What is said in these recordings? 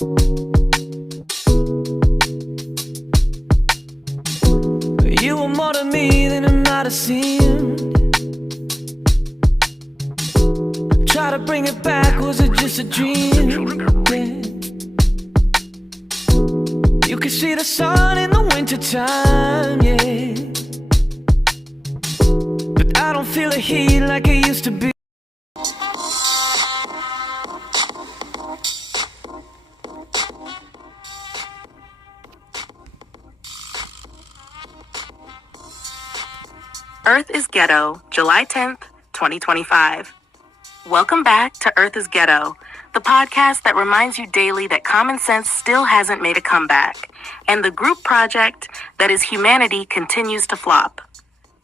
You were more to me than it might have seemed. Try to bring it back, was it just a dream? Yeah. You can see the sun in the wintertime, yeah. But I don't feel the heat like it used to be. Earth is Ghetto, July 10th, 2025. Welcome back to Earth is Ghetto, the podcast that reminds you daily that common sense still hasn't made a comeback, and the group project that is humanity continues to flop.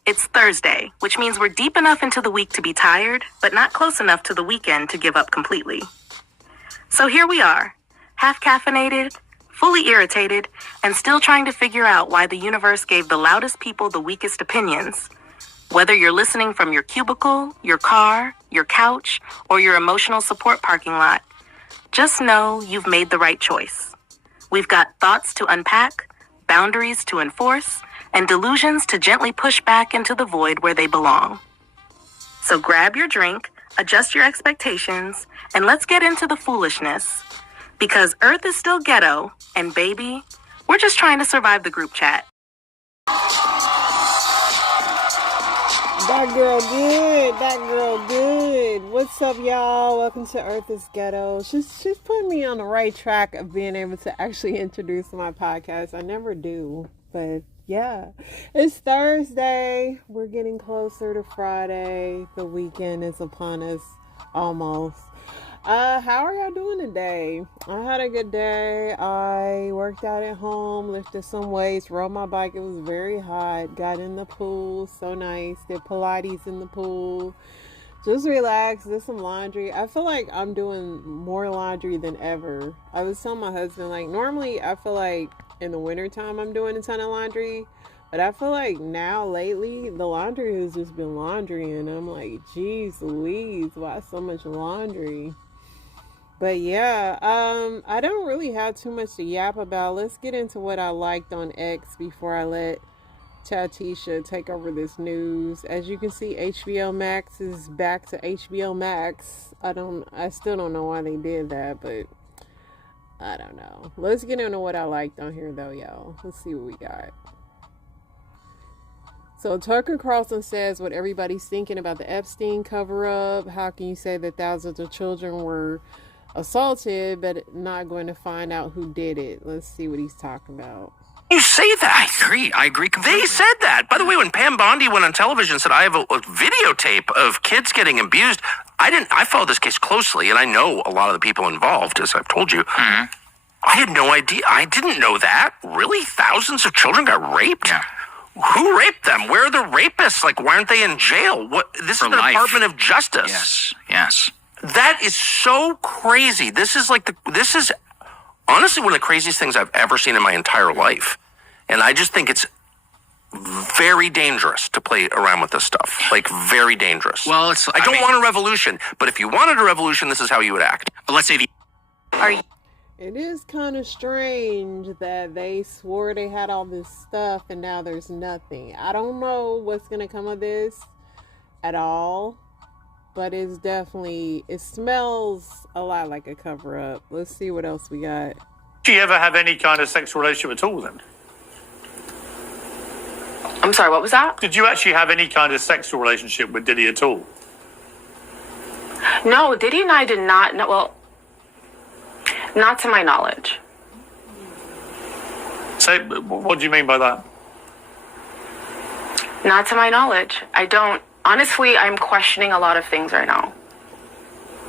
It's Thursday, which means we're deep enough into the week to be tired, but not close enough to the weekend to give up completely. So here we are, half caffeinated, fully irritated, and still trying to figure out why the universe gave the loudest people the weakest opinions. Whether you're listening from your cubicle, your car, your couch, or your emotional support parking lot, just know you've made the right choice. We've got thoughts to unpack, boundaries to enforce, and delusions to gently push back into the void where they belong. So grab your drink, adjust your expectations, and let's get into the foolishness. Because Earth is still ghetto, and baby, we're just trying to survive the group chat. That girl good. What's up, y'all? Welcome to Earth is Ghetto. She's putting me on the right track of being able to actually introduce my podcast. I never do, but yeah. It's Thursday. We're getting closer to Friday. The weekend is upon us, almost. How are y'all doing today? I had a good day. I worked out at home, lifted some weights, rode my bike. It was very hot. Got in the pool. So nice. Did Pilates in the pool. Just relaxed. Did some laundry. I feel like I'm doing more laundry than ever. I was telling my husband, like, normally I feel like in the wintertime I'm doing a ton of laundry. But I feel like now, lately, the laundry has just been laundry. And I'm like, geez Louise, why so much laundry? But yeah, I don't really have too much to yap about. Let's get into what I liked on X before I let Tatisha take over this news. As you can see, HBO Max is back to HBO Max. I still don't know why they did that, but I don't know. Let's get into what I liked on here though, y'all. Let's see what we got. So Tucker Carlson says what everybody's thinking about the Epstein cover-up. How can you say that thousands of children were assaulted but not going to find out who did it? Let's see what he's talking about. You say that. I agree completely. They said that. By the way, when Pam Bondi went on television and said, I have a videotape of kids getting abused, I followed this case closely, and I know a lot of the people involved, as I've told you. Mm-hmm. I had no idea. I didn't know that. Really? Thousands of children got raped? Yeah. Who raped them? Where are the rapists? Like, why aren't they in jail? This For is the life. Department of Justice. Yes. That is so crazy. This is honestly one of the craziest things I've ever seen in my entire life. And I just think it's very dangerous to play around with this stuff. Like, very dangerous. Well, I don't want a revolution, but if you wanted a revolution, this is how you would act. Let's say It is kind of strange that they swore they had all this stuff and now there's nothing. I don't know what's going to come of this at all, but it smells a lot like a cover-up. Let's see what else we got. Did you ever have any kind of sexual relationship at all then? I'm sorry, what was that? Did you actually have any kind of sexual relationship with Diddy at all? No, Diddy and I did not. No, well, not to my knowledge. So, what do you mean by that? Not to my knowledge. I don't. Honestly, I'm questioning a lot of things right now.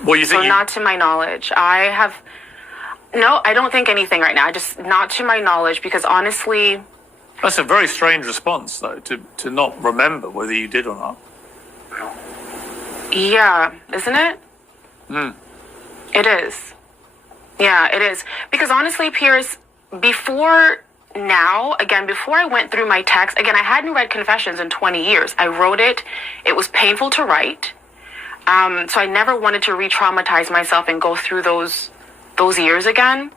What you think? So not to my knowledge. No, I don't think anything right now. Just not to my knowledge, because honestly... That's a very strange response, though, to not remember whether you did or not. Yeah, isn't it? It is. Yeah, it is. Because honestly, Pierce, before I went through my text, again, I hadn't read Confessions in 20 years. I wrote it. It was painful to write. So I never wanted to re-traumatize myself and go through those those years again.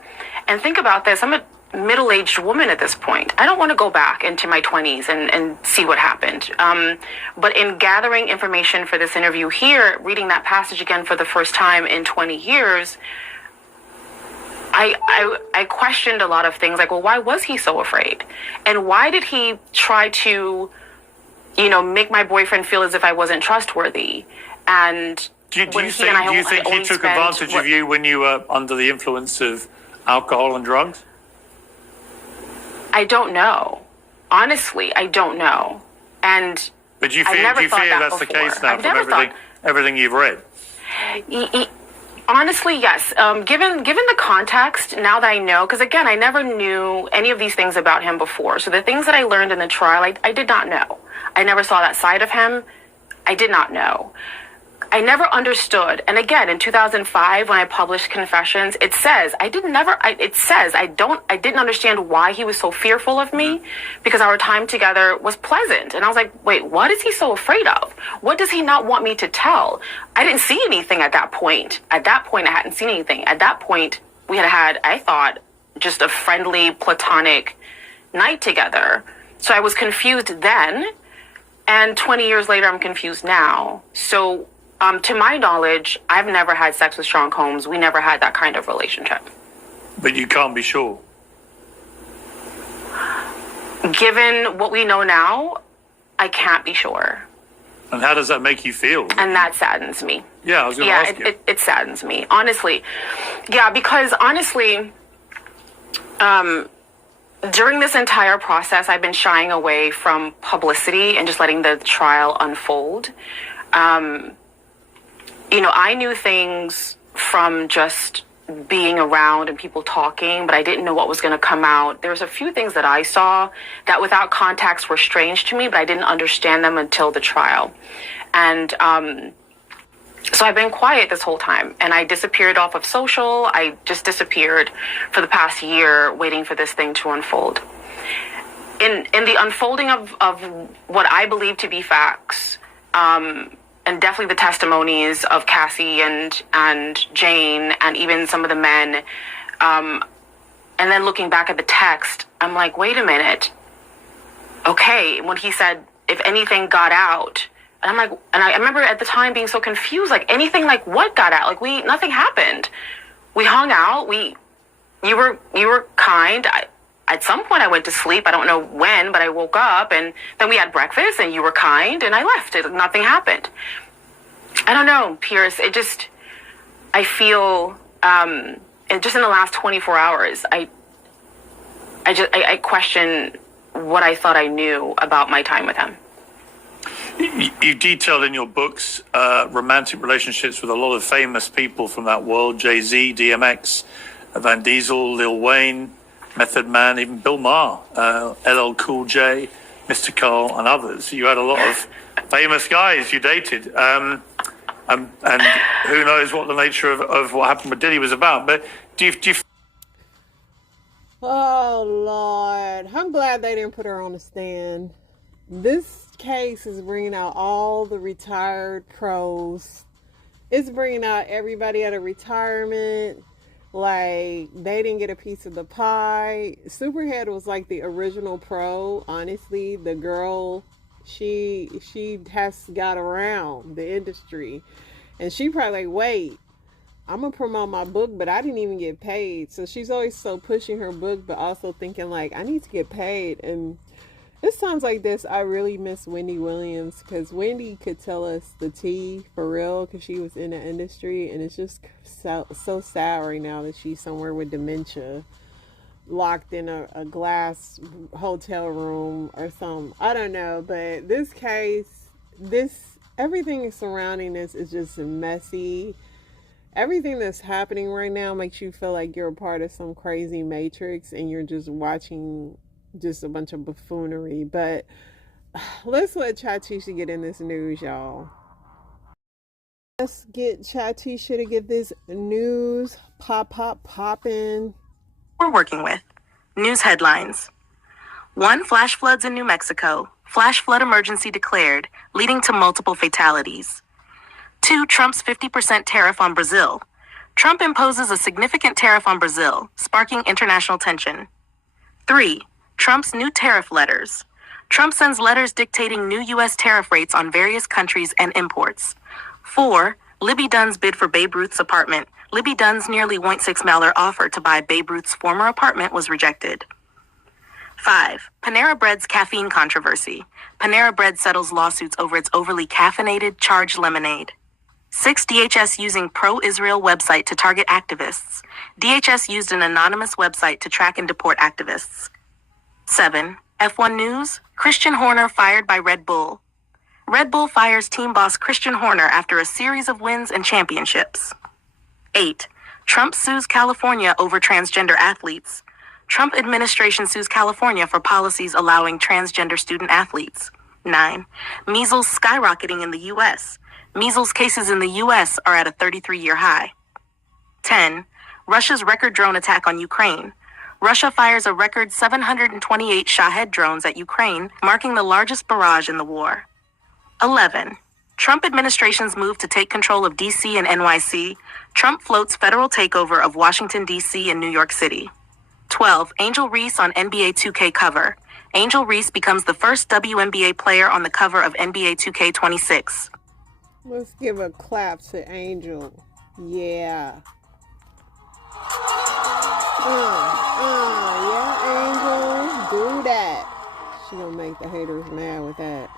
And think about this. I'm a middle-aged woman at this point. I don't want to go back into my 20s and see what happened. But in gathering information for this interview here, reading that passage again for the first time in 20 years, I questioned a lot of things, like, well, why was he so afraid? And why did he try to, make my boyfriend feel as if I wasn't trustworthy? And do you think he took advantage of you when you were under the influence of alcohol and drugs? I don't know. Honestly, I don't know. But do you fear that's the case now from everything you've read? Honestly, yes. Given the context, now that I know, because again, I never knew any of these things about him before. So the things that I learned in the trial, I did not know. I never saw that side of him. I did not know. I never understood. And again, in 2005, when I published Confessions, it says I didn't understand why he was so fearful of me, because our time together was pleasant. And I was like, wait, what is he so afraid of? What does he not want me to tell? I didn't see anything at that point. At that point, I hadn't seen anything. At that point, we had, I thought, just a friendly, platonic night together. So I was confused then. And 20 years later, I'm confused now. So to my knowledge, I've never had sex with Sean Combs. We never had that kind of relationship. But you can't be sure. Given what we know now, I can't be sure. And how does that make you feel? And that saddens me. Yeah, I was going to ask you. It saddens me, honestly. Yeah, because honestly, during this entire process, I've been shying away from publicity and just letting the trial unfold. I knew things from just being around and people talking, but I didn't know what was going to come out. There was a few things that I saw that without context were strange to me, but I didn't understand them until the trial. And so I've been quiet this whole time, and I disappeared off of social. I just disappeared for the past year waiting for this thing to unfold. In the unfolding of what I believe to be facts, and definitely the testimonies of Cassie and Jane and even some of the men, and then looking back at the text, I'm like, wait a minute. Okay, when he said, if anything got out, and I'm like, and I remember at the time being so confused, like, anything like what got out? Like, nothing happened. We hung out. You were kind. At some point I went to sleep. I don't know when, but I woke up and then we had breakfast and you were kind and I left. Nothing happened. I don't know, Pierce. I feel, and just in the last 24 hours, I question what I thought I knew about my time with him. You detailed in your books romantic relationships with a lot of famous people from that world: Jay-Z, DMX, Van Diesel, Lil Wayne, Method Man, even Bill Maher, LL Cool J, Mr. Carl, and others. You had a lot of famous guys you dated. And who knows what the nature of what happened with Diddy was about. But do you Oh, Lord. I'm glad they didn't put her on the stand. This case is bringing out all the retired pros. It's bringing out everybody out of retirement. Like, they didn't get a piece of the pie. Superhead was like the original pro. Honestly, the girl, she has got around the industry. And she probably like, wait, I'm going to promote my book, but I didn't even get paid. So she's always so pushing her book, but also thinking like, I need to get paid. And it's times like this, I really miss Wendy Williams, because Wendy could tell us the tea for real, because she was in the industry. And it's just so sad right now that she's somewhere with dementia, locked in a glass hotel room or something. I don't know. But this case, everything surrounding this is just messy. Everything that's happening right now makes you feel like you're a part of some crazy matrix and you're just watching just a bunch of buffoonery. But let's let Chatisha get in this news, y'all. Let's get Chatisha to get this news popping. We're working with news headlines. 1, flash floods in New Mexico. Flash flood emergency declared, leading to multiple fatalities. 2, Trump's 50% tariff on Brazil. Trump imposes a significant tariff on Brazil, sparking international tension. 3. Trump's new tariff letters. Trump sends letters dictating new U.S. tariff rates on various countries and imports. 4. Libby Dunn's bid for Babe Ruth's apartment. Libby Dunn's nearly $1.6 million offer to buy Babe Ruth's former apartment was rejected. 5. Panera Bread's caffeine controversy. Panera Bread settles lawsuits over its overly caffeinated charged lemonade. 6. DHS using pro-Israel website to target activists. DHS used an anonymous website to track and deport activists. 7. F1 News. Christian Horner fired by Red Bull. Red Bull fires team boss Christian Horner after a series of wins and championships. 8. Trump sues California over transgender athletes. Trump administration sues California for policies allowing transgender student athletes. 9. Measles skyrocketing in the U.S. Measles cases in the U.S. are at a 33-year high. 10. Russia's record drone attack on Ukraine. Russia fires a record 728 Shahed drones at Ukraine, marking the largest barrage in the war. 11. Trump administration's move to take control of D.C. and NYC. Trump floats federal takeover of Washington, D.C. and New York City. 12. Angel Reese on NBA 2K cover. Angel Reese becomes the first WNBA player on the cover of NBA 2K26. Let's give a clap to Angel. Yeah. Yeah, Angel. Do that. She gonna make the haters mad with that.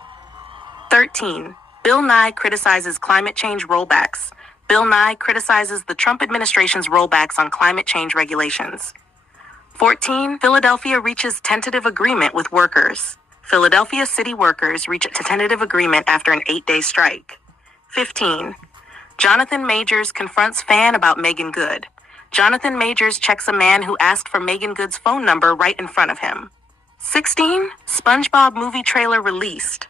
13. Bill Nye criticizes climate change rollbacks. Bill Nye criticizes the Trump administration's rollbacks on climate change regulations. 14. Philadelphia reaches tentative agreement with workers. Philadelphia city workers reach a tentative agreement after an 8-day strike. 15. Jonathan Majors confronts fan about Megan Good. Jonathan Majors checks a man who asked for Megan Good's phone number right in front of him. 16. SpongeBob movie trailer released.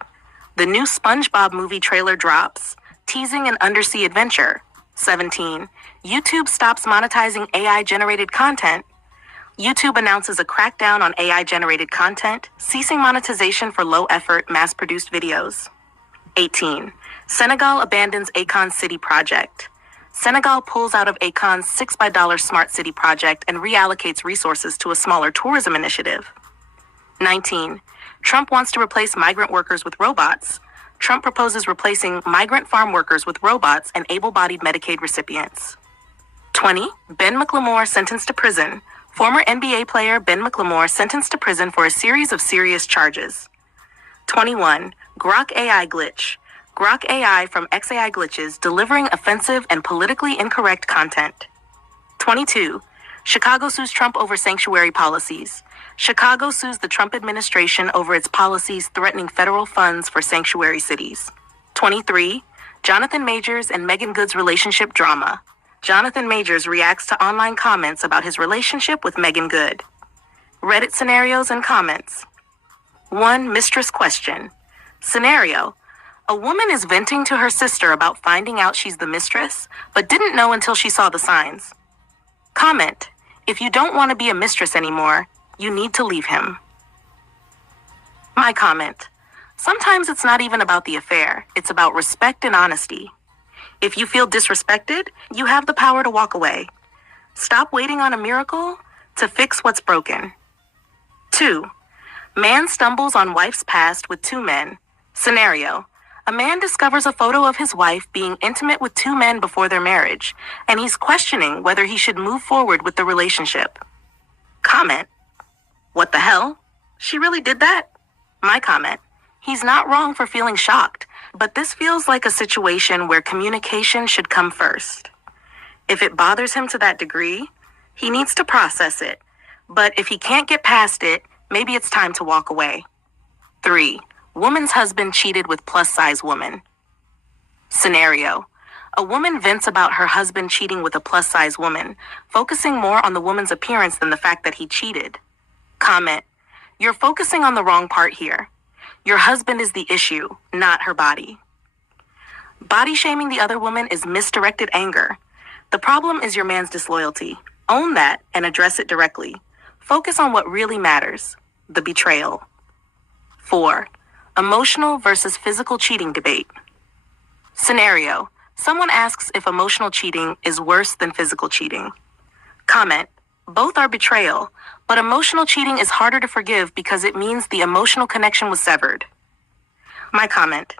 The new SpongeBob movie trailer drops, teasing an undersea adventure. 17. YouTube stops monetizing AI-generated content. YouTube announces a crackdown on AI-generated content, ceasing monetization for low-effort, mass-produced videos. 18. Senegal abandons Akon City project. Senegal pulls out of Akon's $6 by $, Smart City project and reallocates resources to a smaller tourism initiative. 19. Trump wants to replace migrant workers with robots. Trump proposes replacing migrant farm workers with robots and able-bodied Medicaid recipients. 20. Ben McLemore sentenced to prison. Former NBA player Ben McLemore sentenced to prison for a series of serious charges. 21. Grok AI glitch. Grok AI from XAI glitches delivering offensive and politically incorrect content. 22. Chicago sues Trump over sanctuary policies. Chicago sues the Trump administration over its policies threatening federal funds for sanctuary cities. 23. Jonathan Majors and Megan Good's relationship drama. Jonathan Majors reacts to online comments about his relationship with Megan Good. Reddit scenarios and comments. 1. Mistress question. Scenario. A woman is venting to her sister about finding out she's the mistress, but didn't know until she saw the signs. Comment. If you don't want to be a mistress anymore, you need to leave him. My comment. Sometimes it's not even about the affair. It's about respect and honesty. If you feel disrespected, you have the power to walk away. Stop waiting on a miracle to fix what's broken. 2. Man stumbles on wife's past with 2 men. Scenario. A man discovers a photo of his wife being intimate with 2 men before their marriage, and he's questioning whether he should move forward with the relationship. Comment. What the hell? She really did that? My comment. He's not wrong for feeling shocked, but this feels like a situation where communication should come first. If it bothers him to that degree, he needs to process it. But if he can't get past it, maybe it's time to walk away. 3. Woman's husband cheated with plus-size woman. Scenario. A woman vents about her husband cheating with a plus-size woman, focusing more on the woman's appearance than the fact that he cheated. Comment. You're focusing on the wrong part here. Your husband is the issue, not her body. Body shaming the other woman is misdirected anger. The problem is your man's disloyalty. Own that and address it directly. Focus on what really matters, the betrayal. 4. Emotional versus physical cheating debate. Scenario. Someone asks if emotional cheating is worse than physical cheating. Comment, both are betrayal, but emotional cheating is harder to forgive because it means the emotional connection was severed. My comment,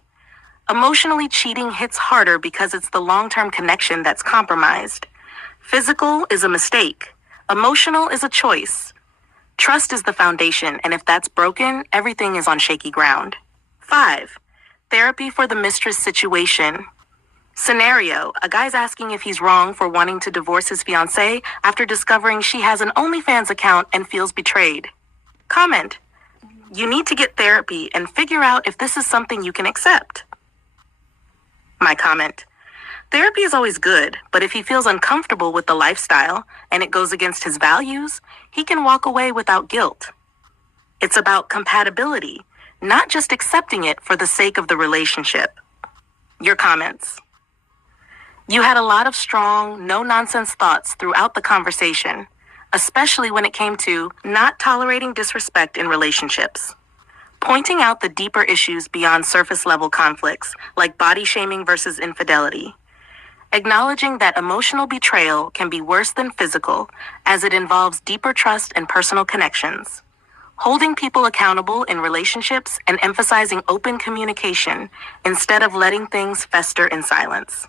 emotionally cheating hits harder because it's the long-term connection that's compromised. Physical is a mistake. Emotional is a choice. Trust is the foundation, and if that's broken, everything is on shaky ground. 5. Therapy for the mistress situation. Scenario, a guy's asking if he's wrong for wanting to divorce his fiancée after discovering she has an OnlyFans account and feels betrayed. Comment, you need to get therapy and figure out if this is something you can accept. My comment, therapy is always good, but if he feels uncomfortable with the lifestyle and it goes against his values, he can walk away without guilt. It's about compatibility, not just accepting it for the sake of the relationship. Your comments. You had a lot of strong, no-nonsense thoughts throughout the conversation, especially when it came to not tolerating disrespect in relationships. Pointing out the deeper issues beyond surface-level conflicts, like body shaming versus infidelity. Acknowledging that emotional betrayal can be worse than physical, as it involves deeper trust and personal connections. Holding people accountable in relationships and emphasizing open communication instead of letting things fester in silence.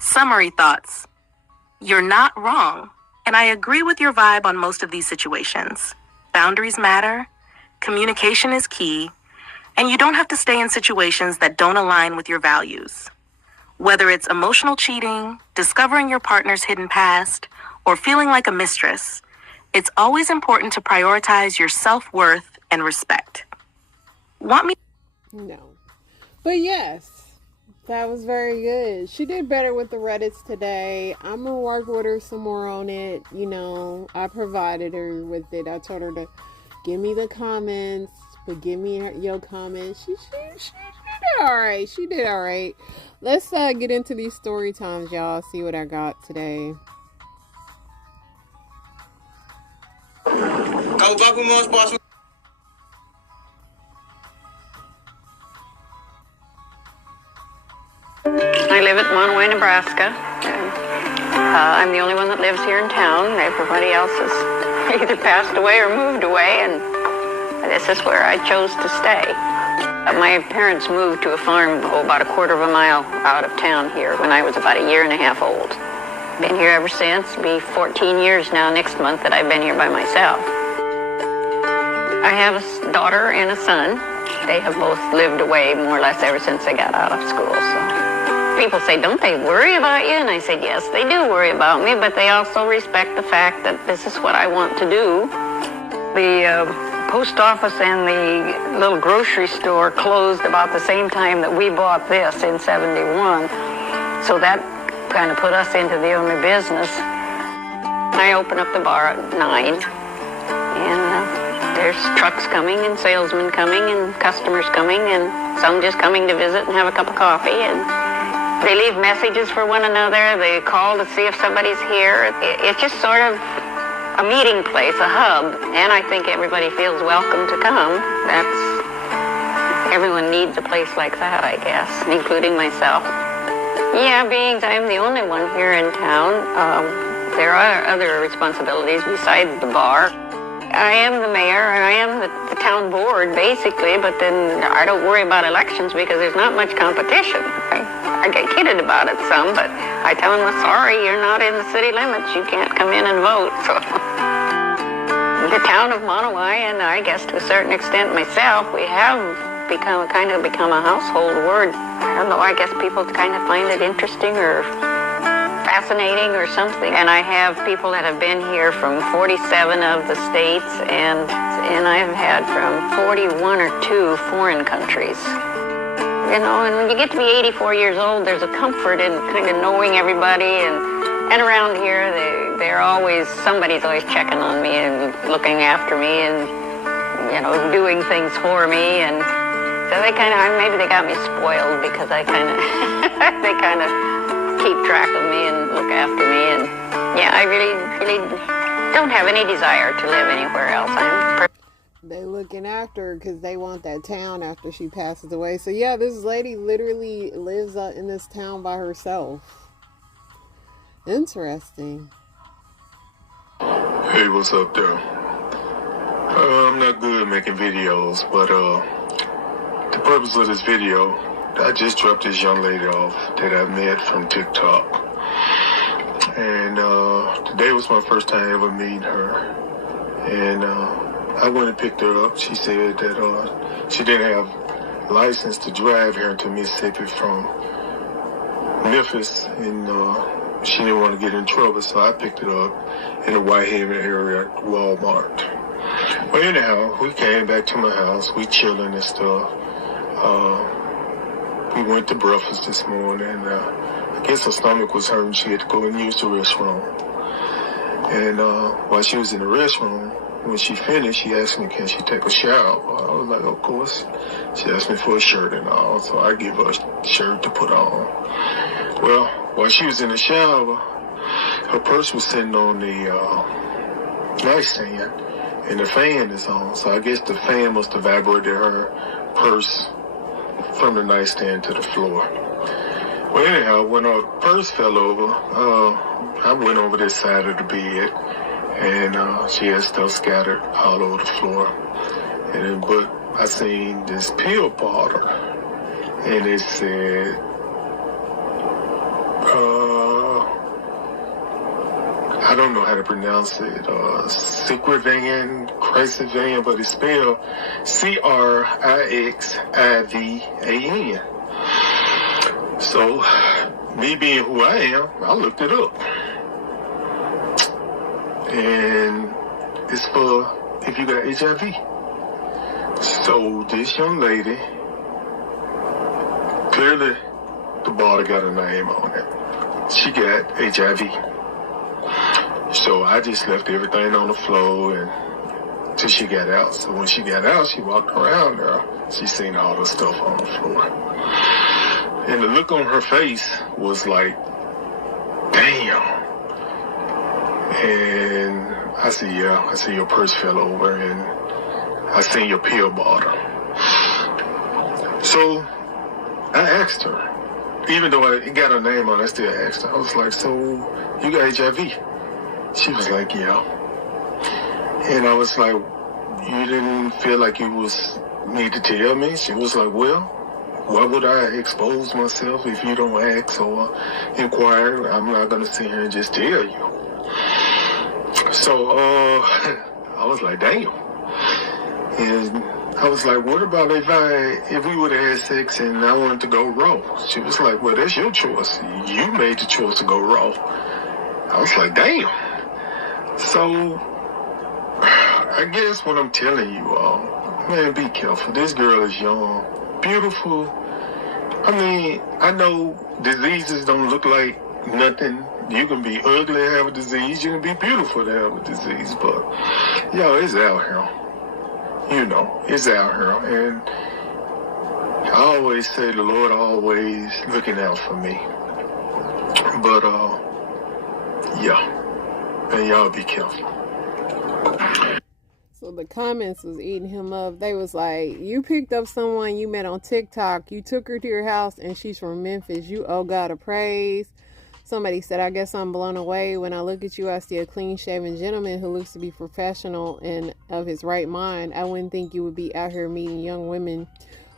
Summary thoughts. You're not wrong, and I agree with your vibe on most of these situations. Boundaries matter, communication is key, and you don't have to stay in situations that don't align with your values. Whether it's emotional cheating, discovering your partner's hidden past, or feeling like a mistress, it's always important to prioritize your self-worth and respect. Want me? No. But yes, that was very good. She did better with the Reddits today. I'm going to work with her some more on it. You know, I provided her with it. I told her to give me the comments, but give me your comments. She did all right. She did all right. Let's get into these story times, y'all. See what I got today. I live at Monterey, Nebraska. I'm the only one that lives here in town. Everybody else has either passed away or moved away, and this is where I chose to stay. My parents moved to a farm about a quarter of a mile out of town here when I was about a year and a half old. Been here ever since. It'll be 14 years now next month that I've been here by myself. I have a daughter and a son. They have both lived away more or less ever since they got out of school. So people say, don't they worry about you? And I said, yes, they do worry about me, but they also respect the fact that this is what I want to do. The post office and the little grocery store closed about the same time that we bought this in 71. So that kind of put us into the only business. I open up the bar at 9, and there's trucks coming and salesmen coming and customers coming and some just coming to visit and have a cup of coffee, and they leave messages for one another. They call to see if somebody's here. It's just sort of a meeting place, a hub, and I think everybody feels welcome to come. Everyone needs a place like that, I guess, including myself. Yeah, being I'm the only one here in town, there are other responsibilities besides the bar. I am the mayor, and I am the town board, basically, but then I don't worry about elections because there's not much competition. I get kidded about it some, but I tell them, well, sorry, you're not in the city limits. You can't come in and vote. So the town of Monterey, and I guess to a certain extent myself, we have become a household word. I don't know, I guess people kind of find it interesting or fascinating or something. And I have people that have been here from 47 of the states, and I've had from 41 or 2 foreign countries. You know, and when you get to be 84 years old, there's a comfort in kind of knowing everybody, and around here, somebody's always checking on me and looking after me and, you know, doing things for me, and so maybe they got me spoiled because they kind of keep track of me and look after me, and yeah, I really don't have any desire to live anywhere else. They looking after her because they want that town after she passes away. So yeah, this lady literally lives in this town by herself. Interesting. Hey, what's up there? I'm not good at making videos, but the purpose of this video, I just dropped this young lady off that I met from TikTok. And today was my first time ever meeting her. And I went and picked her up. She said that she didn't have license to drive here into Mississippi from Memphis, and she didn't want to get in trouble, so I picked it up in the Whitehaven area at Walmart. Well, anyhow, we came back to my house. We chilling and stuff. We went to breakfast this morning. I guess her stomach was hurting. She had to go and use the restroom. And while she was in the restroom, when she finished, she asked me, can she take a shower? I was like, of course. She asked me for a shirt and all, so I gave her a shirt to put on. Well, while she was in the shower, her purse was sitting on the nightstand, and the fan is on. So I guess the fan must have vibrated her purse from the nightstand to the floor. Well, anyhow, when her purse fell over, I went over this side of the bed, and she had stuff scattered all over the floor. But I seen this pill bottle, and it said, I don't know how to pronounce it, Crixivan, but it's spelled Crixivan. So, me being who I am, I looked it up. And it's for if you got HIV. So, this young lady, clearly the bottle got a name on it. She got HIV. So I just left everything on the floor and till she got out. So when she got out, she walked around there. She seen all the stuff on the floor. And the look on her face was like, damn. And I said, yeah, I see your purse fell over and I seen your pill bottle. So I asked her, even though it got her name on it, I still asked her. I was like, so you got HIV? She was like, yeah. And I was like, you didn't feel like you need to tell me? She was like, well, why would I expose myself if you don't ask or inquire? I'm not going to sit here and just tell you. So I was like, damn. And I was like, what about if we would have had sex and I wanted to go raw? She was like, well, that's your choice. You made the choice to go raw. I was like, damn. So, I guess what I'm telling you all, man, be careful. This girl is young, beautiful. I mean, I know diseases don't look like nothing. You can be ugly and have a disease. You can be beautiful to have a disease. But, yo, it's out here. You know, it's out here. And I always say the Lord always looking out for me. But, yeah. And y'all be careful. So the comments was eating him up. They was like, you picked up someone you met on TikTok. You took her to your house and she's from Memphis. You owe God a praise. Somebody said, I guess I'm blown away. When I look at you, I see a clean-shaven gentleman who looks to be professional and of his right mind. I wouldn't think you would be out here meeting young women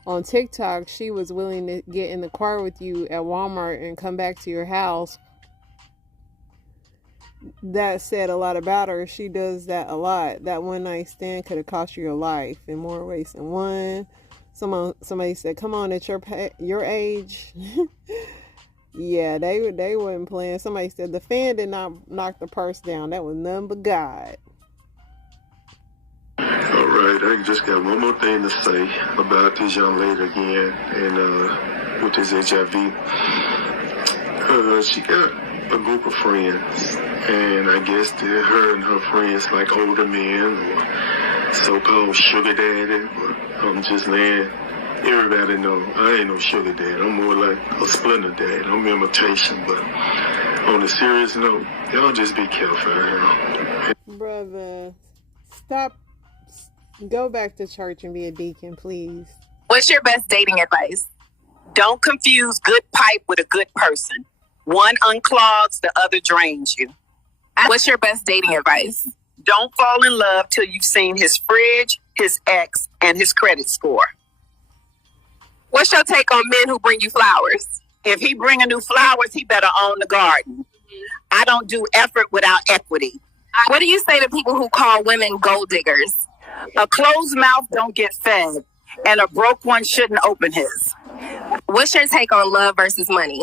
on TikTok. She was willing to get in the car with you at Walmart and come back to your house. That said a lot about her. She does that a lot. That one night stand could have cost you your life in more ways than one. Somebody said, come on, at your age. Yeah, they weren't playing. Somebody said the fan did not knock the purse down. That was none but God. All right, I just got one more thing to say about this young lady again, and with this HIV. She got a group of friends, and I guess her and her friends like older men or so-called sugar daddy. But I'm just letting everybody know I ain't no sugar daddy. I'm more like a splinter daddy. I'm imitation, but on a serious note, y'all just be careful out here. Brother, stop Go back to church and be a deacon, please. What's your best dating advice? Don't confuse good pipe with a good person. One unclogs, the other drains you. What's your best dating advice? Don't fall in love till you've seen his fridge, his ex, and his credit score. What's your take on men who bring you flowers? If he bringing new flowers, he better own the garden. I don't do effort without equity. What do you say to people who call women gold diggers? A closed mouth don't get fed, and a broke one shouldn't open his. What's your take on love versus money?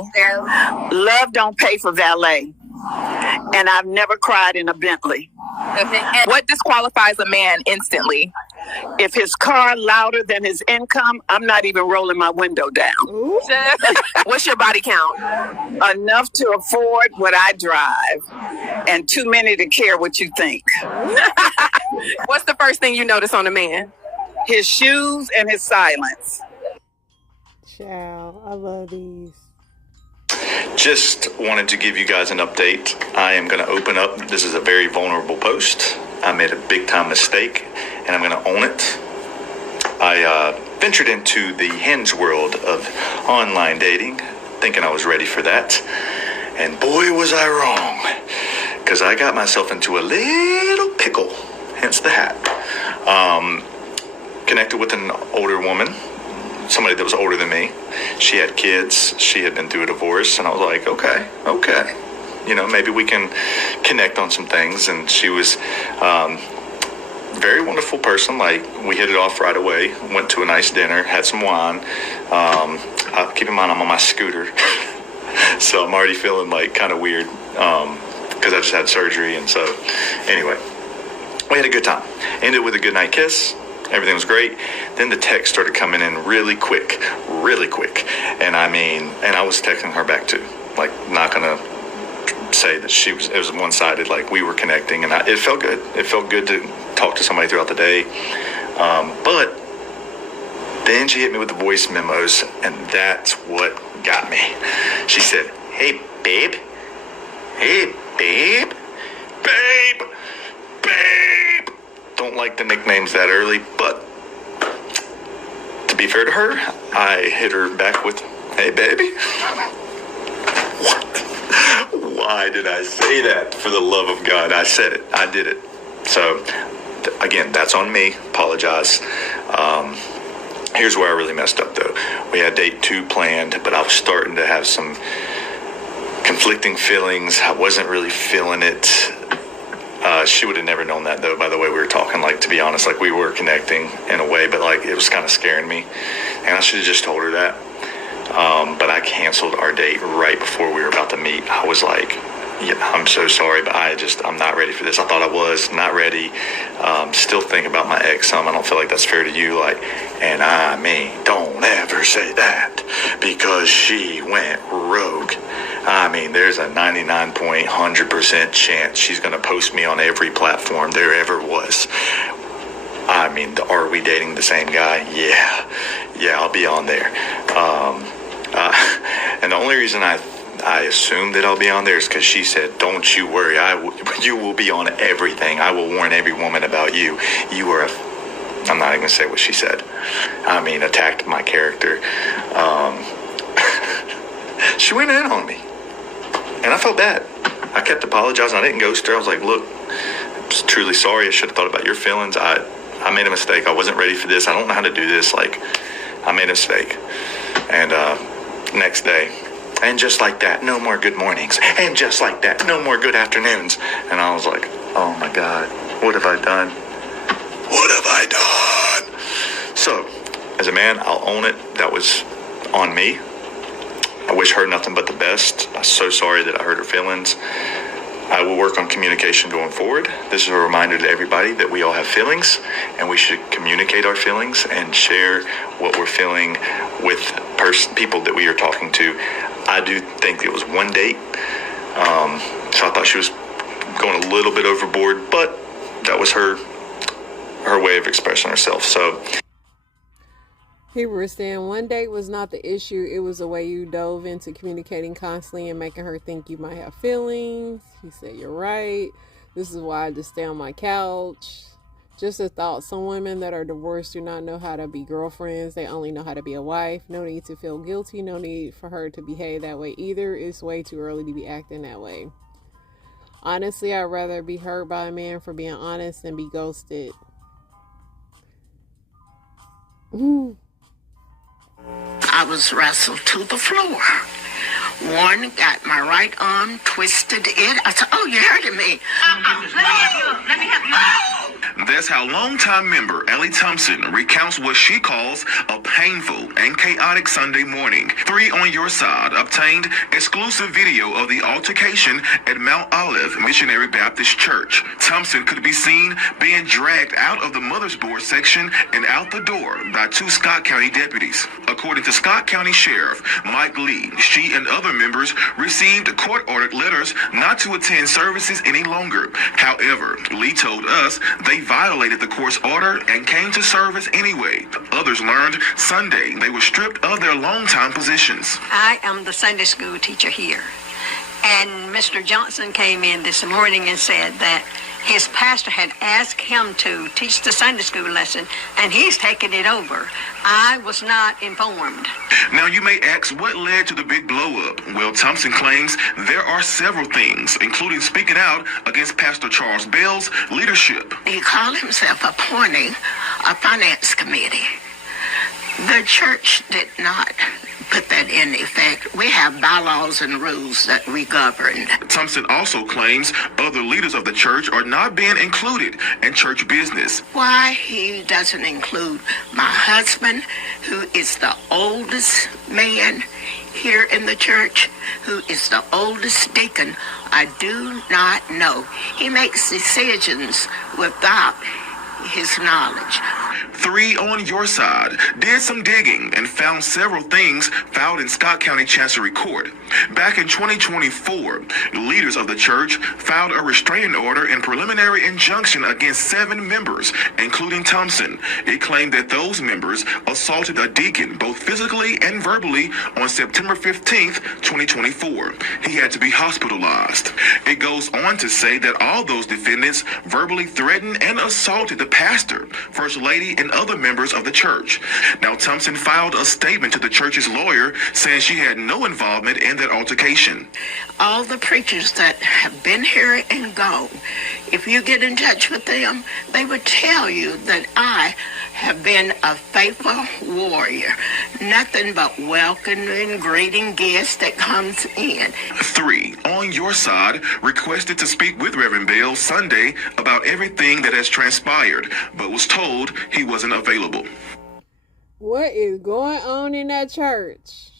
Love don't pay for valet, and I've never cried in a Bentley. And what disqualifies a man instantly? If his car louder than his income, I'm not even rolling my window down. What's your body count? Enough to afford what I drive, and too many to care what you think. What's the first thing you notice on a man? His shoes and his silence. Ciao. I love these. Just wanted to give you guys an update. I am going to open up. This is a very vulnerable post. I made a big time mistake, and I'm going to own it. I ventured into the Hinge world of online dating, thinking I was ready for that. And boy, was I wrong, because I got myself into a little pickle, hence the hat. Connected with an older woman, somebody that was older than me. She had kids. She had been through a divorce, and I was like, okay. You know, maybe we can connect on some things. And she was very wonderful person. Like, we hit it off right away. Went to a nice dinner, had some wine. Keep in mind, I'm on my scooter, so I'm already feeling like kind of weird because I just had surgery. And so, anyway, we had a good time. Ended with a good night kiss. Everything was great. Then the text started coming in really quick. And I was texting her back too. Like, not gonna say that it was one-sided, like we were connecting, and it felt good. It felt good to talk to somebody throughout the day. But then she hit me with the voice memos, and that's what got me. She said, hey, babe. Don't like the nicknames that early, but to be fair to her, I hit her back with, hey, baby. What? Why did I say that? For the love of God, I said it. I did it. So, again, that's on me. Apologize. Here's where I really messed up, though. We had date 2 planned, but I was starting to have some conflicting feelings. I wasn't really feeling it. She would have never known that, though, by the way we were talking. Like, to be honest, like, we were connecting in a way, but, like, it was kind of scaring me. And I should have just told her that. But I canceled our date right before we were about to meet. I was like, yeah, I'm so sorry, but I'm not ready for this. I thought I was not ready. Still think about my ex some. I don't feel like that's fair to you. Like, and I mean, don't ever say that, because she went rogue. I mean, there's a 99.100% chance she's going to post me on every platform there ever was. I mean, are we dating the same guy? Yeah, I'll be on there. And the only reason I assume that I'll be on there is because she said, don't you worry, you will be on everything. I will warn every woman about you. You are I'm not even going to say what she said. I mean, attacked my character. She went in on me. And I felt bad. I kept apologizing. I didn't ghost her. I was like, look, I'm truly sorry. I should have thought about your feelings. I made a mistake. I wasn't ready for this. I don't know how to do this. Like, I made a mistake. And next day, and just like that, no more good mornings. And just like that, no more good afternoons. And I was like, oh my God, what have I done? What have I done? So, as a man, I'll own it. That was on me. I wish her nothing but the best. I'm so sorry that I hurt her feelings. I will work on communication going forward. This is a reminder to everybody that we all have feelings, and we should communicate our feelings and share what we're feeling with people that we are talking to. I do think it was one date, so I thought she was going a little bit overboard, but that was her way of expressing herself. So People were saying one date was not the issue. It was the way you dove into communicating constantly and making her think you might have feelings. He said, you're right. This is why I just stay on my couch. Just a thought. Some women that are divorced do not know how to be girlfriends. They only know how to be a wife. No need to feel guilty. No need for her to behave that way either. It's way too early to be acting that way. Honestly, I'd rather be hurt by a man for being honest than be ghosted. I was wrestled to the floor. One got my right arm, twisted it. I said, "Oh, you're hurting me." Let me help you. That's how longtime member Ellie Thompson recounts what she calls a painful and chaotic Sunday morning. 3 on Your Side obtained exclusive video of the altercation at Mount Olive Missionary Baptist Church. Thompson could be seen being dragged out of the Mother's Board section and out the door by 2 Scott County deputies. According to Scott County Sheriff Mike Lee, she and other members received court-ordered letters not to attend services any longer. However, Lee told us they violated the court's order and came to service anyway. Others learned Sunday they were stripped of their longtime positions. I am the Sunday school teacher here. And Mr. Johnson came in this morning and said that his pastor had asked him to teach the Sunday school lesson, and he's taken it over. I was not informed. Now you may ask, what led to the big blow-up? Well, Thompson claims there are several things, including speaking out against Pastor Charles Bell's leadership. He called himself appointing a finance committee. The church did not put that in effect. We have bylaws and rules that we govern. Thompson also claims other leaders of the church are not being included in church business. Why he doesn't include my husband, who is the oldest man here in the church, who is the oldest deacon, I do not know. He makes decisions without his knowledge. 3 on Your Side did some digging and found several things filed in Scott County Chancery Court. Back in 2024, leaders of the church filed a restraining order and preliminary injunction against 7 members, including Thompson. It claimed that those members assaulted a deacon both physically and verbally on September 15th, 2024. He had to be hospitalized. It goes on to say that all those defendants verbally threatened and assaulted the pastor, first lady, and other members of the church. Now, Thompson filed a statement to the church's lawyer saying she had no involvement in that altercation. All the preachers that have been here and gone, if you get in touch with them, they would tell you that I have been a faithful warrior. Nothing but welcoming, greeting guests that comes in. 3 on Your Side requested to speak with Reverend Bell Sunday about everything that has transpired, but was told he wasn't available. What is going on in that church?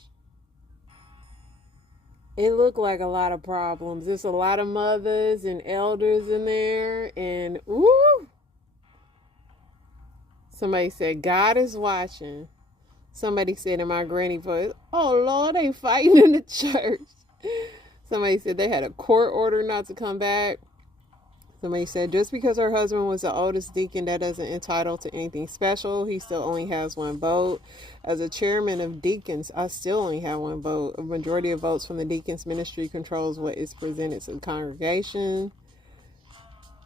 It looked like a lot of problems. There's a lot of mothers and elders in there, and ooh. Somebody said, God is watching. Somebody said in my granny voice, "Oh Lord, they fighting in the church." Somebody said they had a court order not to come back. Somebody said, just because her husband was the oldest deacon, that doesn't entitle to anything special. He still only has 1 vote. As a chairman of deacons, I still only have 1 vote. A majority of votes from the deacons ministry controls what is presented to the congregation.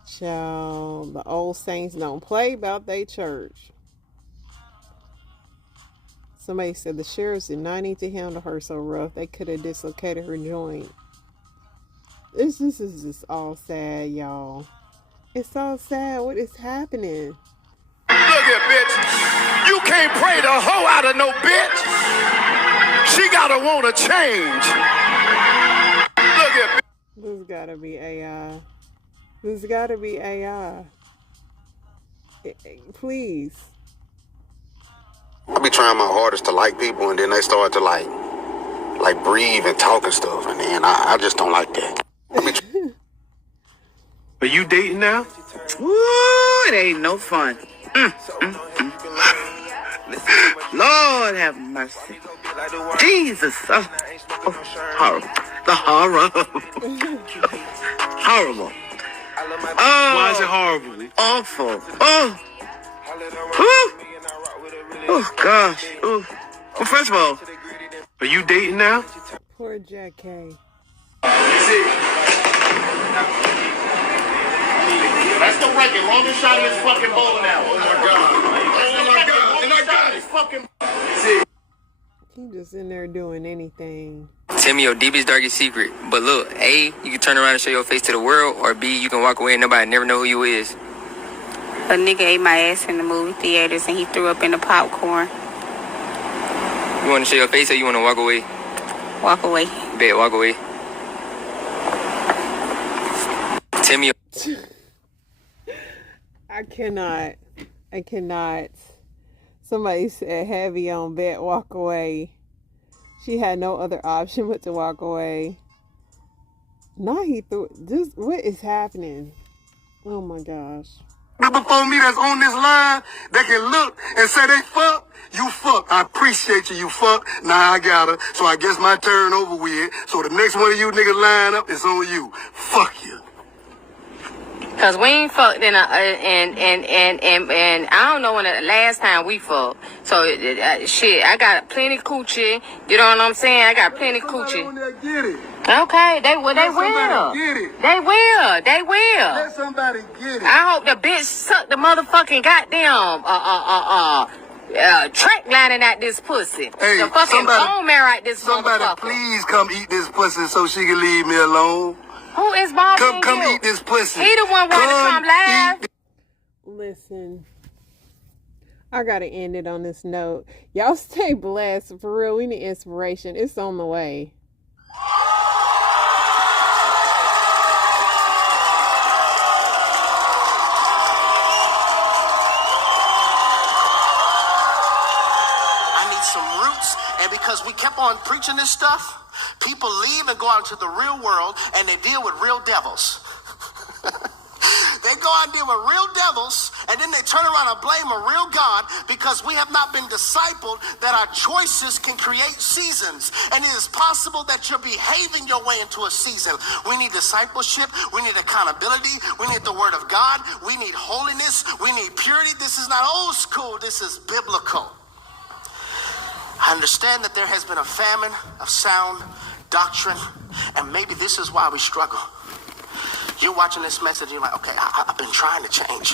Child, the old saints don't play about their church. Somebody said the sheriffs did not need to handle her so rough. They could have dislocated her joint. This is just all sad, y'all. It's all sad. What is happening? Look here, bitch. You can't pray the hoe out of no bitch. She gotta want to change. Look here, bitch. This gotta be AI. This gotta be AI. Please. I be trying my hardest to like people, and then they start to like breathe and talk and stuff, and then I just don't like that. Are you dating now? Woo, it ain't no fun. Lord have mercy. Jesus. Oh, horrible. The horror. Horrible. Oh, why is it horrible? Awful. Oh. Oh, gosh. Oh. Well, first of all, are you dating now? Poor Jack K. That's the world record. Longest shot in his fucking bowl now. Oh my god. Oh my god. And I got his fucking. He just in there doing anything. Tell me your deepest, darkest secret. But look, A, you can turn around and show your face to the world, or B, you can walk away and nobody never know who you is. A nigga ate my ass in the movie theaters and he threw up in the popcorn. You want to show your face or you want to walk away? Walk away. Bet, walk away. Tell me I cannot. Somebody said heavy on bet, walk away. She had no other option but to walk away. Now he threw just what is happening? Oh my gosh. Before me that's on this line that can look and say they fuck, you fuck. I appreciate you, you fuck. Now I got her. So I guess my turn over with. So the next one of you niggas line up, it's on you. Fuck you. Cause we ain't fucked in and I don't know when the last time we fucked. So shit, I got plenty coochie. You know what I'm saying? I got plenty coochie. Get it. Okay, they will. Get it. They will. Let somebody get it. I hope the bitch suck the motherfucking goddamn track lining at this pussy. Hey, the fucking bone marrow at this somebody motherfucker. please come eat this pussy so she can leave me alone. Who is bothering Come you? eat this pussy. He the one wanting to come live. Listen, I gotta end it on this note. Y'all stay blessed. For real, we need inspiration. It's on the way. I need some roots, and because we kept on preaching this stuff, people leave and go out into the real world and they deal with real devils. They go out and deal with real devils, and then they turn around and blame a real God because we have not been discipled that our choices can create seasons. And it is possible that you're behaving your way into a season. We need discipleship. We need accountability. We need the word of God. We need holiness. We need purity. This is not old school. This is biblical. I understand that there has been a famine of sound doctrine, and maybe this is why we struggle. You're watching this message and you're like, okay, I've been trying to change,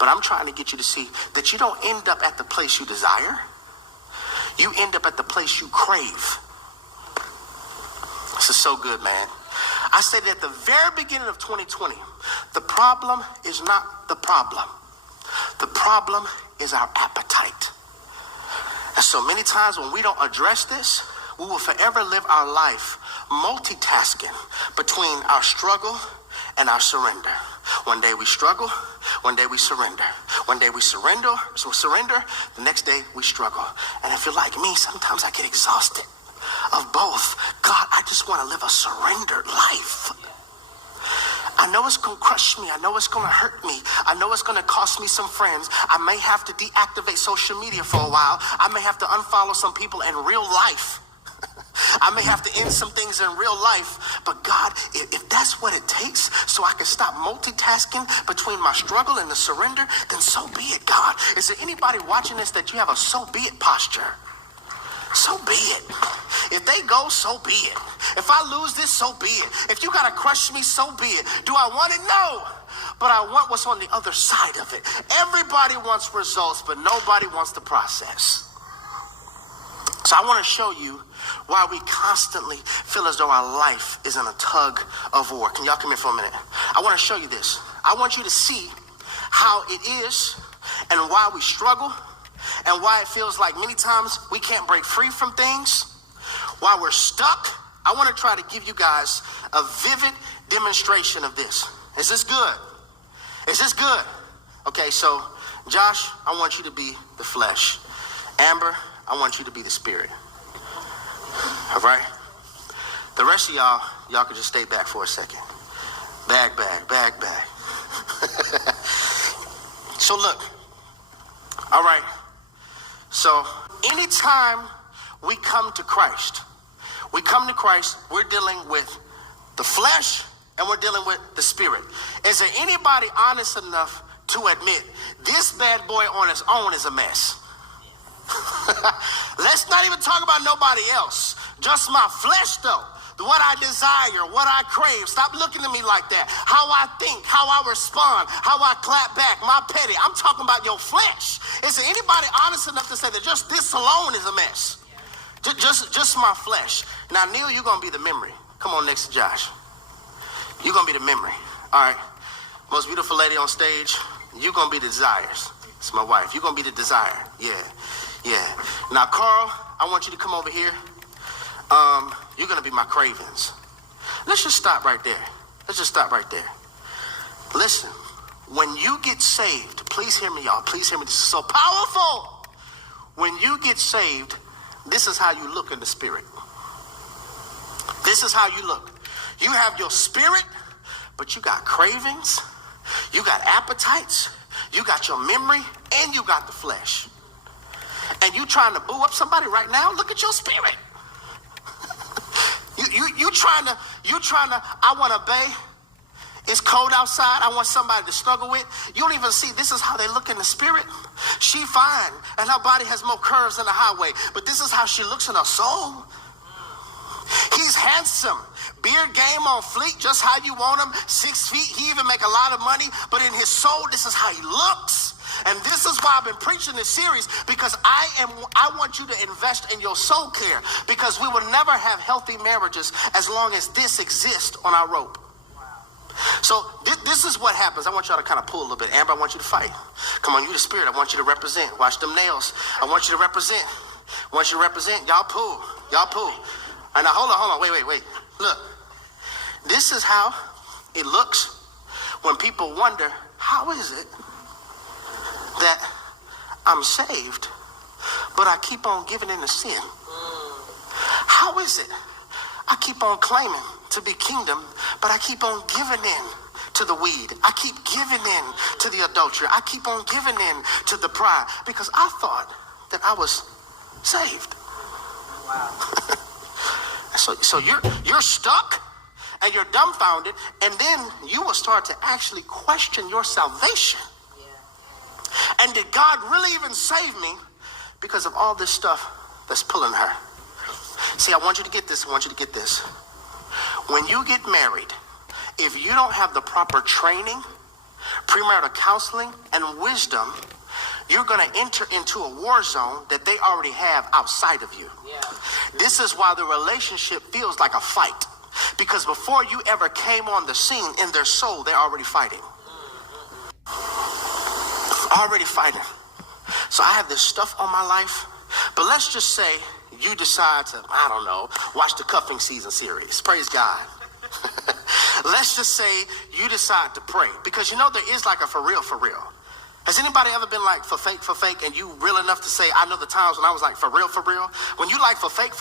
but I'm trying to get you to see that you don't end up at the place you desire. You end up at the place you crave. This is so good, man. I said at the very beginning of 2020, the problem is not the problem. The problem is our appetite. And so many times when we don't address this, we will forever live our life multitasking between our struggle and our surrender. One day we struggle, one day we surrender. One day we surrender, the next day we struggle. And if you're like me, sometimes I get exhausted of both. God, I just want to live a surrendered life. I know it's going to crush me. I know it's going to hurt me. I know it's going to cost me some friends. I may have to deactivate social media for a while. I may have to unfollow some people in real life. I may have to end some things in real life. But God, if that's what it takes so I can stop multitasking between my struggle and the surrender, then so be it, God. Is there anybody watching this that you have a so be it posture? So be it. If they go, so be it. If I lose this, so be it. If you gotta crush me, so be it. Do I want it? No. But I want what's on the other side of it. Everybody wants results, but nobody wants the process. So I want to show you why we constantly feel as though our life is in a tug of war. Can y'all come here for a minute? I want to show you this. I want you to see how it is and why we struggle and why it feels like many times we can't break free from things, why we're stuck. I want to try to give you guys a vivid demonstration of this. Is this good? Is this good? Okay, so Josh, I want you to be the flesh. Amber, I want you to be the spirit. All right? The rest of y'all can just stay back for a second. Bag. So look, all right. So anytime we come to Christ, we're dealing with the flesh and we're dealing with the spirit. Is there anybody honest enough to admit this bad boy on its own is a mess? Let's not even talk about nobody else. Just my flesh though. what I desire, what I crave. Stop looking at me like that. How I think, how I respond, how I clap back, my petty. I'm talking about your flesh. Is there anybody honest enough to say that just this alone is a mess? Just my flesh. Now, Neil, you're going to be the memory. Come on next to Josh. You're going to be the memory. All right. Most beautiful lady on stage, you're going to be the desires. It's my wife. You're going to be the desire. Yeah. Now, Carl, I want you to come over here. You're going to be my cravings. Let's just stop right there. Listen, when you get saved, please hear me, y'all. Please hear me. This is so powerful. When you get saved, this is how you look in the spirit. This is how you look. You have your spirit, but you got cravings, you got appetites, you got your memory, and you got the flesh. And you trying to boo up somebody right now? Look at your spirit. You trying to, I want to bathe. It's cold outside. I want somebody to snuggle with. You don't even see, this is how they look in the spirit. She fine, and her body has more curves than the highway. But this is how she looks in her soul. He's handsome. Beard game on fleek, just how you want him. 6 feet. He even make a lot of money. But in his soul, this is how he looks. And this is why I've been preaching this series, because I want you to invest in your soul care, because we will never have healthy marriages as long as this exists on our rope. So this is what happens. I want y'all to kind of pull a little bit. Amber, I want you to fight. Come on, you the spirit. I want you to represent. Watch them nails. I want you to represent. Y'all pull. And now hold on. Wait. Look, this is how it looks when people wonder, how is it that I'm saved, but I keep on giving into sin? How is it I keep on claiming to be kingdom, but I keep on giving in to the weed? I keep giving in to the adultery. I keep on giving in to the pride, because I thought that I was saved. Wow. So you're stuck and you're dumbfounded, and then you will start to actually question your salvation. Yeah. And did God really even save me because of all this stuff that's pulling her? See, I want you to get this. When you get married, if you don't have the proper training, premarital counseling, and wisdom, you're going to enter into a war zone that they already have outside of you. Yeah. This is why the relationship feels like a fight. Because before you ever came on the scene, in their soul, they're already fighting. So I have this stuff on my life. But let's just say you decide to, I don't know, watch the cuffing season series. Praise God. Let's just say you decide to pray. Because you know there is like a for real. Has anybody ever been like for fake, and you real enough to say, I know the times when I was like for real? When you like for fake,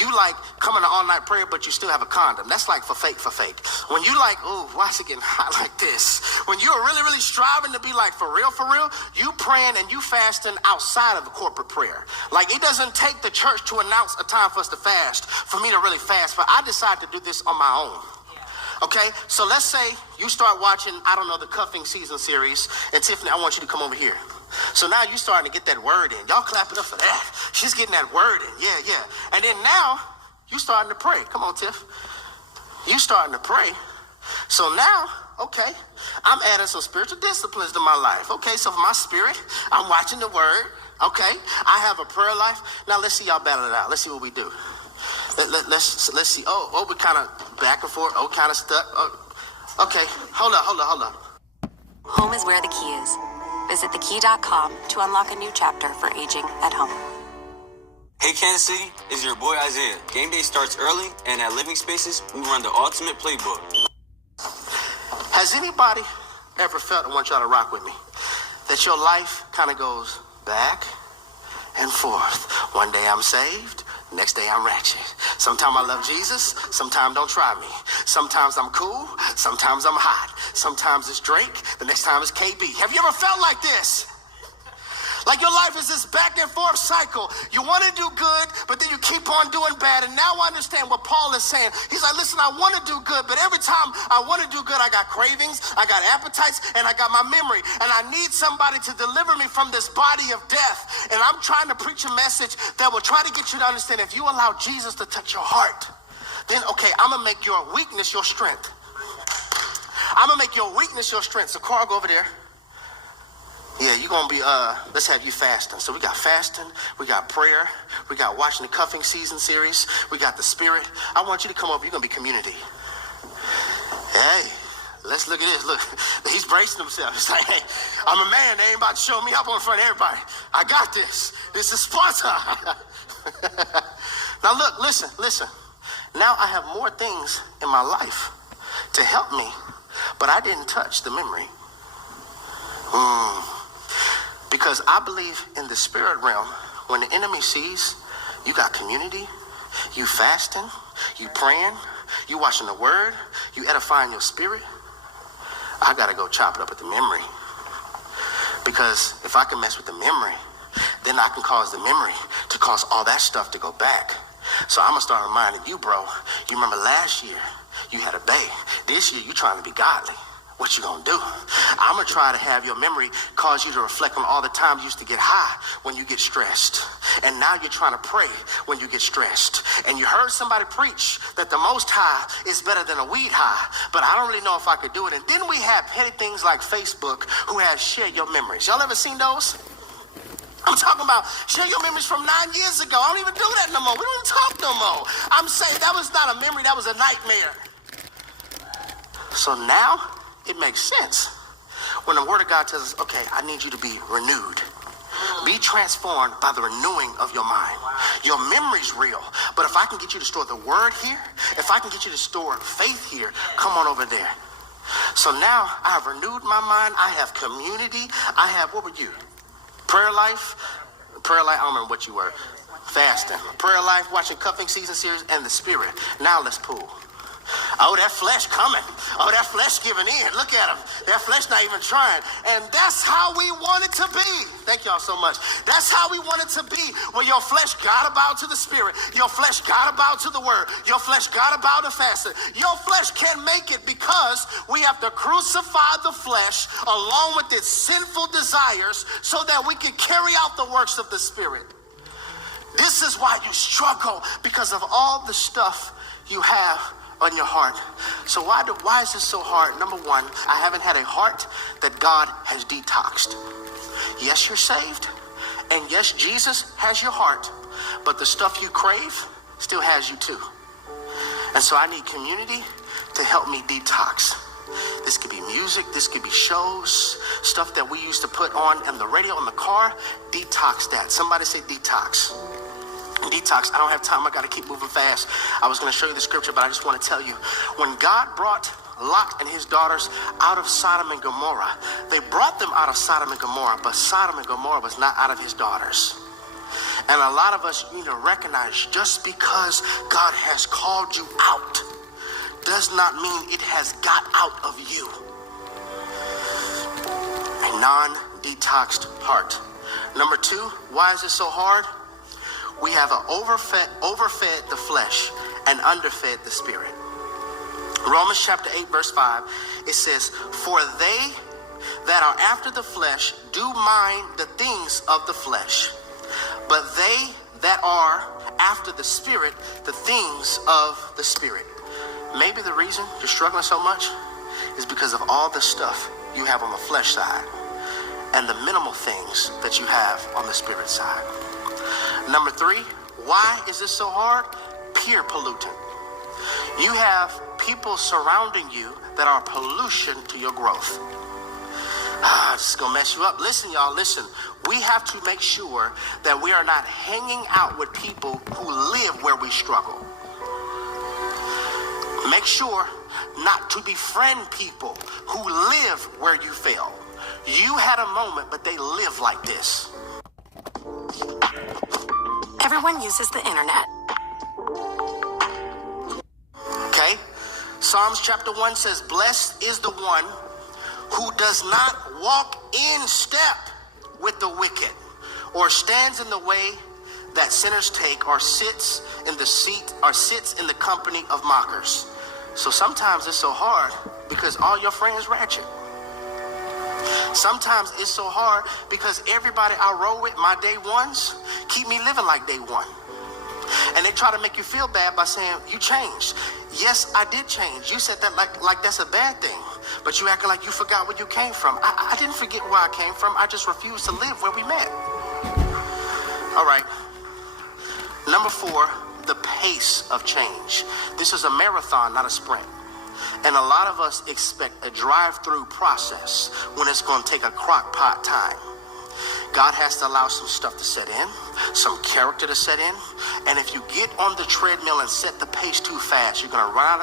you like coming to all-night prayer, but you still have a condom. That's like for fake. When you like, ooh, why is it getting hot like this? When you're really striving to be like for real, you praying and you fasting outside of the corporate prayer. Like, it doesn't take the church to announce a time for us to fast for me to really fast, but I decide to do this on my own. Okay, so let's say you start watching, I don't know, the cuffing season series, and Tiffany, I want you to come over here. So now you're starting to get that word in. Y'all clap it up for that. She's getting that word in. Yeah. And then now you starting to pray. Come on, Tiff. You starting to pray. So now, okay, I'm adding some spiritual disciplines to my life. Okay, so for my spirit, I'm watching the word. Okay, I have a prayer life. Now let's see y'all battle it out. Let's see what we do. Let's see. Oh, we kind of back and forth. Oh, kind of stuck. Oh, okay, hold up. Home is where the key is. Visit thekey.com to unlock a new chapter for aging at home. Hey Kansas City, it's your boy Isaiah. Game day starts early, and at Living Spaces, we run the ultimate playbook. Has anybody ever felt, I want y'all to rock with me, that your life kind of goes back and forth? One day I'm saved, next day I'm ratchet. Sometimes I love Jesus, sometimes don't try me. Sometimes I'm cool, sometimes I'm hot. Sometimes it's Drake, the next time it's KB. Have you ever felt like this? Like your life is this back and forth cycle. You want to do good, but then you keep on doing bad. And now I understand what Paul is saying. He's like, listen, I want to do good, but every time I want to do good, I got cravings, I got appetites, and I got my memory. And I need somebody to deliver me from this body of death. And I'm trying to preach a message that will try to get you to understand, if you allow Jesus to touch your heart, Then, okay, I'm going to make your weakness your strength. I'm going to make your weakness your strength. So, Carl, go over there. Yeah, you're going to be, let's have you fasting. So we got fasting, we got prayer, we got watching the cuffing season series, we got the spirit. I want you to come over, you're going to be community. Hey, let's look at this. Look, he's bracing himself. He's like, hey, I'm a man. They ain't about to show me up in front of everybody. I got this. This is Sparta. Now look, listen. Now I have more things in my life to help me, but I didn't touch the memory. Because I believe in the spirit realm, when the enemy sees you got community, you fasting, you praying, you watching the word, you edifying your spirit, I got to go chop it up at the memory. Because if I can mess with the memory, then I can cause the memory to cause all that stuff to go back. So I'm going to start reminding you, bro. You remember last year, you had a bae. This year, you trying to be godly. What you gonna do? I'm gonna try to have your memory cause you to reflect on all the times you used to get high when you get stressed. And now you're trying to pray when you get stressed. And you heard somebody preach that the Most High is better than a weed high. But I don't really know if I could do it. And then we have petty things like Facebook who has share your memories. Y'all ever seen those? I'm talking about share your memories from 9 years ago. I don't even do that no more. We don't even talk no more. I'm saying that was not a memory, that was a nightmare. So now it makes sense when the word of God tells us, okay, I need you to be renewed. Be transformed by the renewing of your mind. Your memory's real, but if I can get you to store the word here, if I can get you to store faith here, come on over there. So now I have renewed my mind. I have community. I have, what were you? Prayer life, I don't remember what you were. Fasting, prayer life, watching cuffing season series, and the spirit. Now let's pull. Oh, that flesh coming. Oh, that flesh giving in. Look at him. That flesh not even trying. And that's how we want it to be. Thank y'all so much. That's how we want it to be. Where your flesh got to bow to the spirit. Your flesh got to bow to the word. Your flesh got to bow to fasting. Your flesh can't make it because we have to crucify the flesh along with its sinful desires so that we can carry out the works of the spirit. This is why you struggle, because of all the stuff you have on your heart. So why is this so hard? Number one, I haven't had a heart that God has detoxed. Yes, you're saved. And yes, Jesus has your heart. But the stuff you crave still has you too. And so I need community to help me detox. This could be music. This could be shows. Stuff that we used to put on the radio in the car. Detox that. Somebody say detox. Detox. I don't have time. I got to keep moving fast. I was going to show you the scripture, but I just want to tell you, when God brought Lot and his daughters out of Sodom and Gomorrah, they brought them out of Sodom and Gomorrah, but Sodom and Gomorrah was not out of his daughters. And a lot of us need to recognize, just because God has called you out does not mean it has got out of you. A non-detoxed heart. Number two, why is it so hard? We have overfed the flesh and underfed the spirit. Romans chapter 8, verse 5, it says, for they that are after the flesh do mind the things of the flesh, but they that are after the spirit, the things of the spirit. Maybe the reason you're struggling so much is because of all the stuff you have on the flesh side and the minimal things that you have on the spirit side. Number three, why is this so hard? Peer pollutant. You have people surrounding you that are pollution to your growth. This is going to mess you up. Listen, y'all, listen. We have to make sure that we are not hanging out with people who live where we struggle. Make sure not to befriend people who live where you fail. You had a moment, but they live like this. Everyone uses the internet. Okay? Psalms chapter 1 says, blessed is the one who does not walk in step with the wicked, or stands in the way that sinners take, or sits in the company of mockers. So sometimes it's so hard because all your friends ratchet. Sometimes it's so hard because everybody I roll with, my day ones, keep me living like day one. And they try to make you feel bad by saying, you changed. Yes, I did change. You said that like that's a bad thing. But you acting like you forgot where you came from. I didn't forget where I came from. I just refused to live where we met. All right. Number 4, the pace of change. This is a marathon, not a sprint. And a lot of us expect a drive-through process when it's going to take a crock pot time. God has to allow some stuff to set in, some character to set in. And if you get on the treadmill and set the pace too fast, you're going to run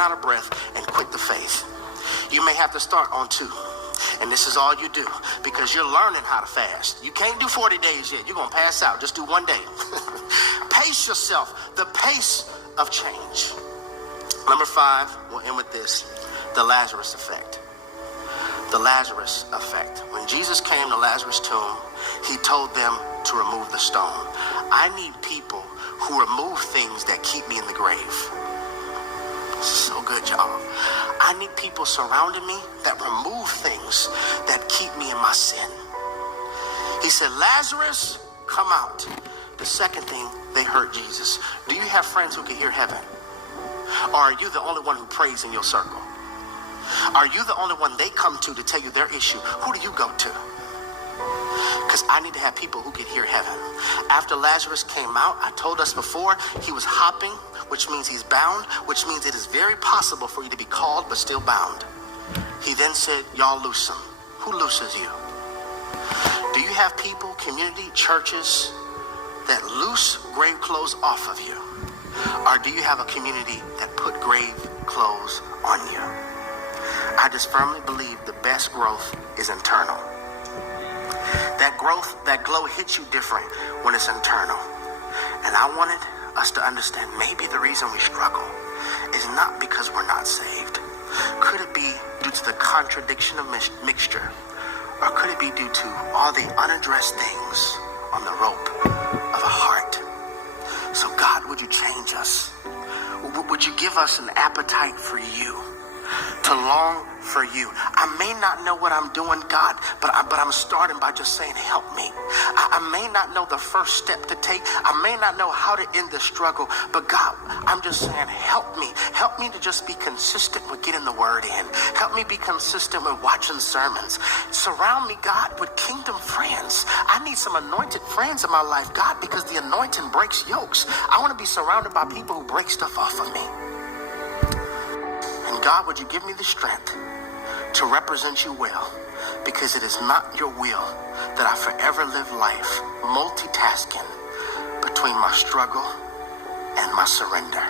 out of breath and quit the faith. You may have to start on 2. And this is all you do because you're learning how to fast. You can't do 40 days yet. You're going to pass out. Just do 1 day. Pace yourself. The pace of change. Number 5, we'll end with this. The Lazarus effect. The Lazarus effect. When Jesus came to Lazarus' tomb, he told them to remove the stone. I need people who remove things that keep me in the grave. So good, y'all. I need people surrounding me that remove things that keep me in my sin. He said, Lazarus, come out. The second thing, they heard Jesus. Do you have friends who can hear heaven? Or are you the only one who prays in your circle? Are you the only one they come to tell you their issue? Who do you go to? Because I need to have people who can hear heaven. After Lazarus came out, I told us before, he was hopping, which means he's bound, which means it is very possible for you to be called but still bound. He then said, y'all loose him. Who looses you? Do you have people, community, churches that loose grave clothes off of you? Or do you have a community that put grave clothes on you? I just firmly believe the best growth is internal. That growth, that glow hits you different when it's internal. And I wanted us to understand maybe the reason we struggle is not because we're not saved. Could it be due to the contradiction of mixture? Or could it be due to all the unaddressed things on the rope of a heart? So God, would you change us? Would you give us an appetite for you? To long for you. I may not know what I'm doing, God, but I'm starting by just saying, help me. I may not know the first step to take. I may not know how to end the struggle, but God, I'm just saying, help me. Help me to just be consistent with getting the word in. Help me be consistent with watching sermons. Surround me, God, with kingdom friends. I need some anointed friends in my life, God, because the anointing breaks yokes. I want to be surrounded by people who break stuff off of me. And God, would you give me the strength to represent you well, because it is not your will that I forever live life multitasking between my struggle and my surrender.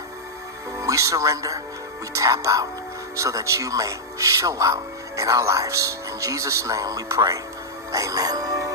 We surrender, we tap out so that you may show out in our lives. In Jesus' name we pray. Amen.